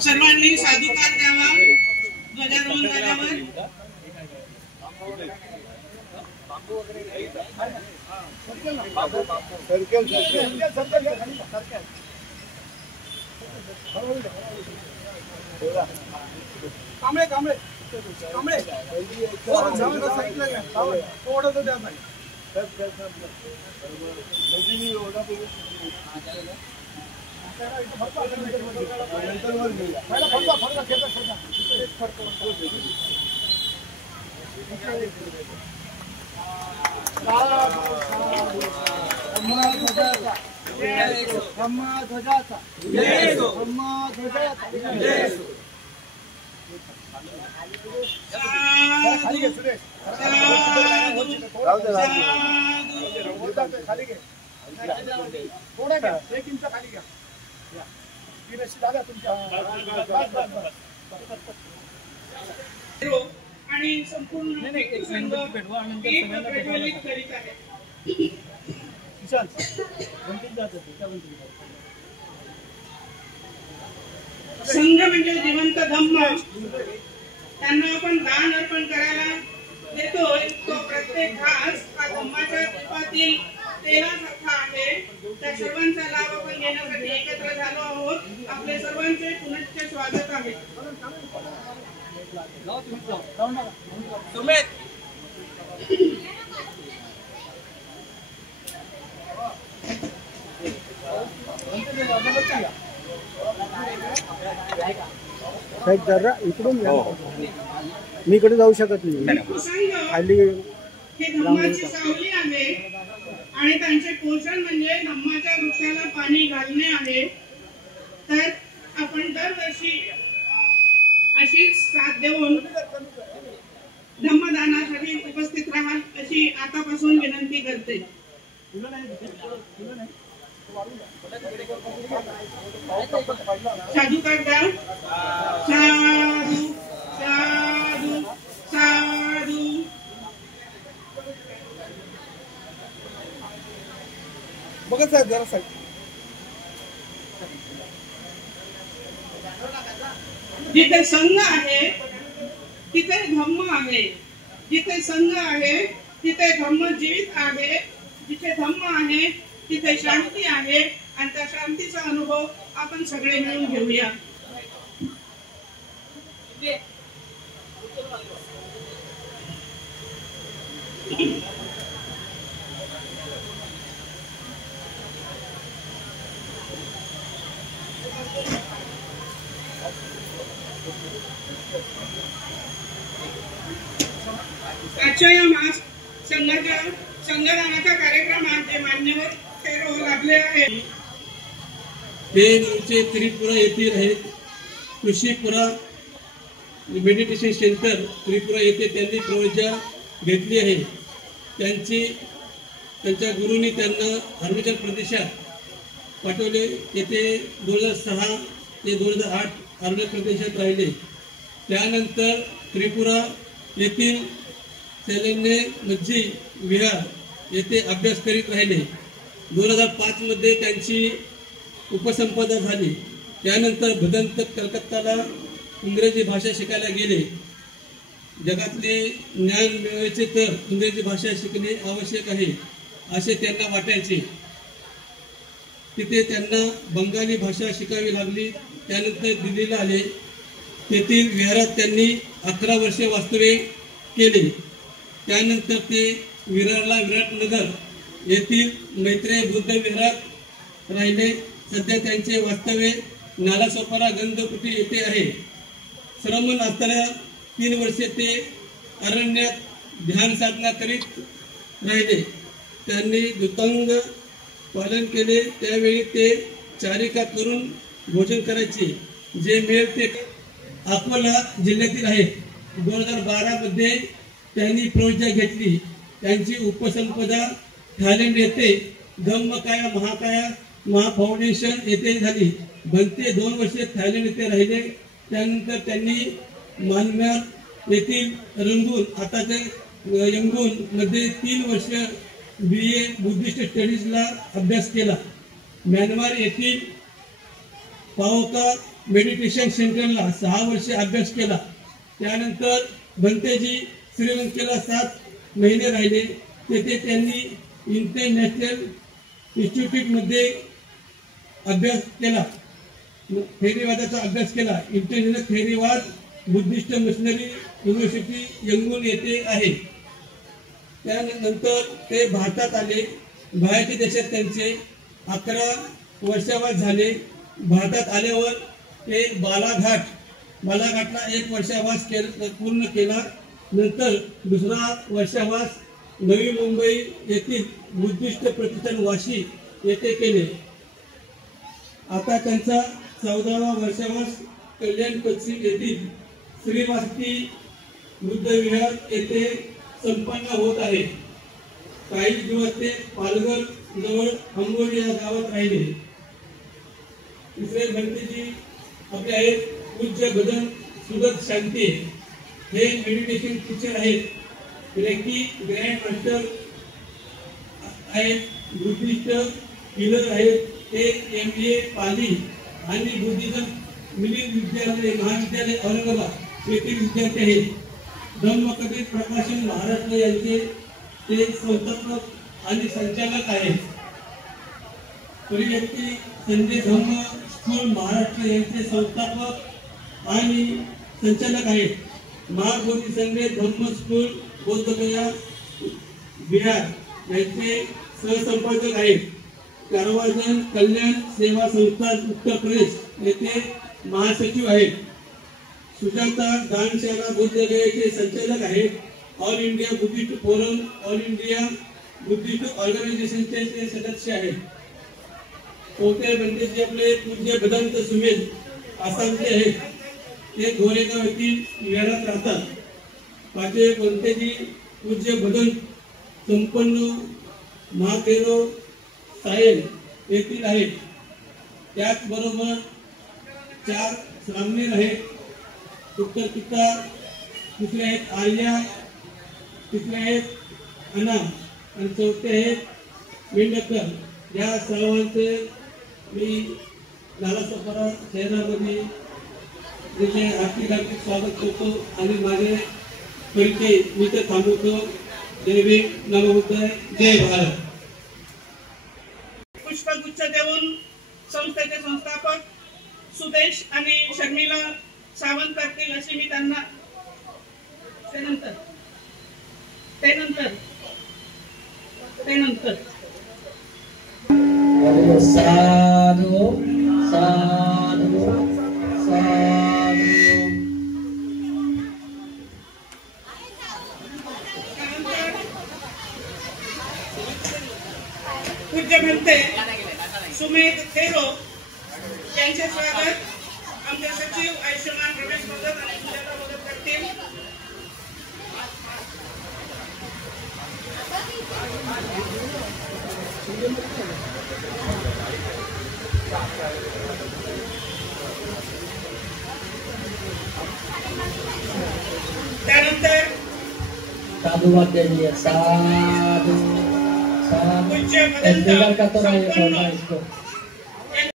सर्वांनी साधुकार द्यावा ध्वजारोहण झाल्यावर। कांबळे कांबळे कांबळे थोडं द्या नाही आणि संपूर्ण संघ म्हणजे जिवंत धम्म, त्यांना आपण दान अर्पण करायला देतोय तो प्रत्येक घास हा धम्माच्या दीपातील तेलासारखा आहे। त्या सर्वांचा लाभ आपण घेण्यासाठी एकत्र झालो आहोत। आपले सर्वांचे पुनश्च स्वागत आहे। साहेब जरा इकडून मी इकडे जाऊ शकत नाही खाली हे धम्माची सावली आहे आणि त्यांचे पोषण म्हणजे धम्माच्या वृक्षाला पाणी घालणे आहे। तर आपण दरवर्षी अशीच साथ देऊन धम्मदानासाठी उपस्थित राहाल अशी आतापासून विनंती करते। साधुकार द्या। साधू साधू साधू। बघा साहेब जरा साहेब जिथे संघ आहे तिथे धम्म आहे, जिथे संघ आहे तिथे धम्म जीवित आहे, जिथे धम्म आहे तिथे शांती आहे आणि त्या शांतीचा अनुभव आपण सगळे मिळून घेऊया। आजच्या या संघदानाच्या कार्यक्रमात जे मान्यवर लाभले आहेत ते मूळचे त्रिपुरा येथील आहेत। कृषीपुरा मेडिटेशन सेंटर त्रिपुरा येथे त्यांनी प्रवचन घेतली आहे। त्यांच्या गुरूंनी त्यांना अरुणाचल प्रदेशात पाठवले। येथे 2006 ते 2008 अरुणाचल प्रदेशात राहिले। त्यानंतर त्रिपुरा येथील सैलन्य मज्जी विहार येथे अभ्यास करीत राहिले। 2005 मध्ये त्यांची उपसंपदा झाली। त्यानंतर भदंत कलकत्ताला इंग्रजी भाषा शिकायला गेले। जगातले ज्ञान मिळवायचे तर इंग्रजी भाषा शिकणे आवश्यक आहे असे त्यांना वाटायचे। तिथे त्यांना बंगाली भाषा शिकावी लागली। त्यानंतर दिल्लीला आले। तेथील विहारात त्यांनी 11 वर्षे वास्तव्य केले। त्यानंतर ते विराटनगर येथील मैत्रेय बुद्ध विहारात राहिले। सध्या त्यांचे वास्तव्य नालासोपारा गंधकुटी येथे आहे। श्रमण असताना 3 वर्षे ते अरण्यात ध्यान साधना करीत राहिले। त्यांनी दुतंग पालन केले। त्यावेळी ते चारिका करून भोजन करायचे। जे मिळेल ते अकोला जिल्ह्यातील आहे। 2012 मध्ये त्यांनी प्रवचन घेतली। त्यांची उपसंपदा थायलंड येथे धम्मकाया महा फाउंडेशन येथे झाली। बनते 2 वर्षे थायलंड येथे राहिले। त्यानंतर त्यांनी म्यानमार येथील रंगून आता ते यंगून मध्ये 3 वर्ष BA बुद्धिस्ट स्टडीजला अभ्यास केला। म्यानमार येथील पावका मेडिटेशन सेंटरला 6 वर्षे अभ्यास केला. त्यानंतर भंतेजी श्रीलंकेला 7 महिने राहिले. तेथे त्यांनी इंटरनॅशनल इन्स्टिट्यूटमध्ये अभ्यास केला, थेरीवादाचा अभ्यास केला. इंटरनॅशनल थेरीवाद बुद्धिस्ट मिशनरी युनिव्हर्सिटी यंगून येथे आहे. त्यानंतर ते भारतात आले. बाहेरच्या देशात त्यांचे 11 वर्षावास झाले. भारतात आल्यावर ते बालाघाटला 1 वर्षावास पूर्ण केला. नंतर दुसरा वर्षावास नवी मुंबई येथील बुद्धिस्ट प्रतिष्ठान वाशी येथे केले. आता त्यांचा 14वा वर्षावास कल्याण पश्चिम येथील श्रीवास्ती बुद्ध विहार येथे संपन्न होत आहे. काही दिवस ते पालघर जवळ अंबोली या गावात राहिले. तिसरे भंतेजी आपले आहेत पूज्य भजन सुदत शांती. हे मेडिटेशन टीचर आहेत, रेकी ग्रँड मास्टर आहेत, बुद्धिस्ट हिलर आहेत. ते MA पाली आणि बुद्धिझम मिलिंद विद्यालय महाविद्यालय औरंगाबाद येथील विद्यार्थी आहेत. धम्मकबीर प्रकाशन महाराष्ट्र यांचे ते संस्थापक आणि संचालक आहेत. परिव्यक्ती संजय धम्म स्कूल महाराष्ट्र यांचे संस्थापक आणि संचालक आहेत. महाबोधी संजय धम्म स्कूल बोधगया बिहार यांचे सहसंपादक आहेत. कारवाजन कल्याण सेवा संस्था उत्तर प्रदेश येथे महासचिव आहेत. सुजाता दानशाला बोधगयाचे संचालक आहेत. All India Buddhist forum, all India Buddhist ऑर्गनायझेशनचे ते सदस्य आहेत. चौथे भंतेजी आपले पूज्य भदंत सुमेध आसामचे आहेत. ते गोरेगाव येथील विहारात राहतात. पाचवे भंतेजी पूज्य भदंत संपन्न महादेव साहेब येथील आहेत. त्याचबरोबर 4 श्रामणीर आहेत. उत्तर पिता तिसरे आहेत आर्या, तिसरे आहेत अना आणि चौथे आहेत मेंढकर. या सर्वांचे मी नालासोपारा शहरामध्ये हार्दिक स्वागत करतो आणि माझे परिचय मी ते थांबवतो. जय भीम, नमो बुद्धाय, जय भारत. पुष्पगुच्छ देऊन संस्थेचे संस्थापक सुदेश आणि शर्मिला सावंत करतील अशी मी त्यांना त्यानंतर साधु साधु साधु. पूज्य भंते सुमेध थेरो यांचे स्वागत आमचे सचिव आयुष्यमान रमेश मदत आणि सुजाता मदत करतील. त्यानंतर साधु वाद्य साधु साधु. पूज्य भदंत संपन्न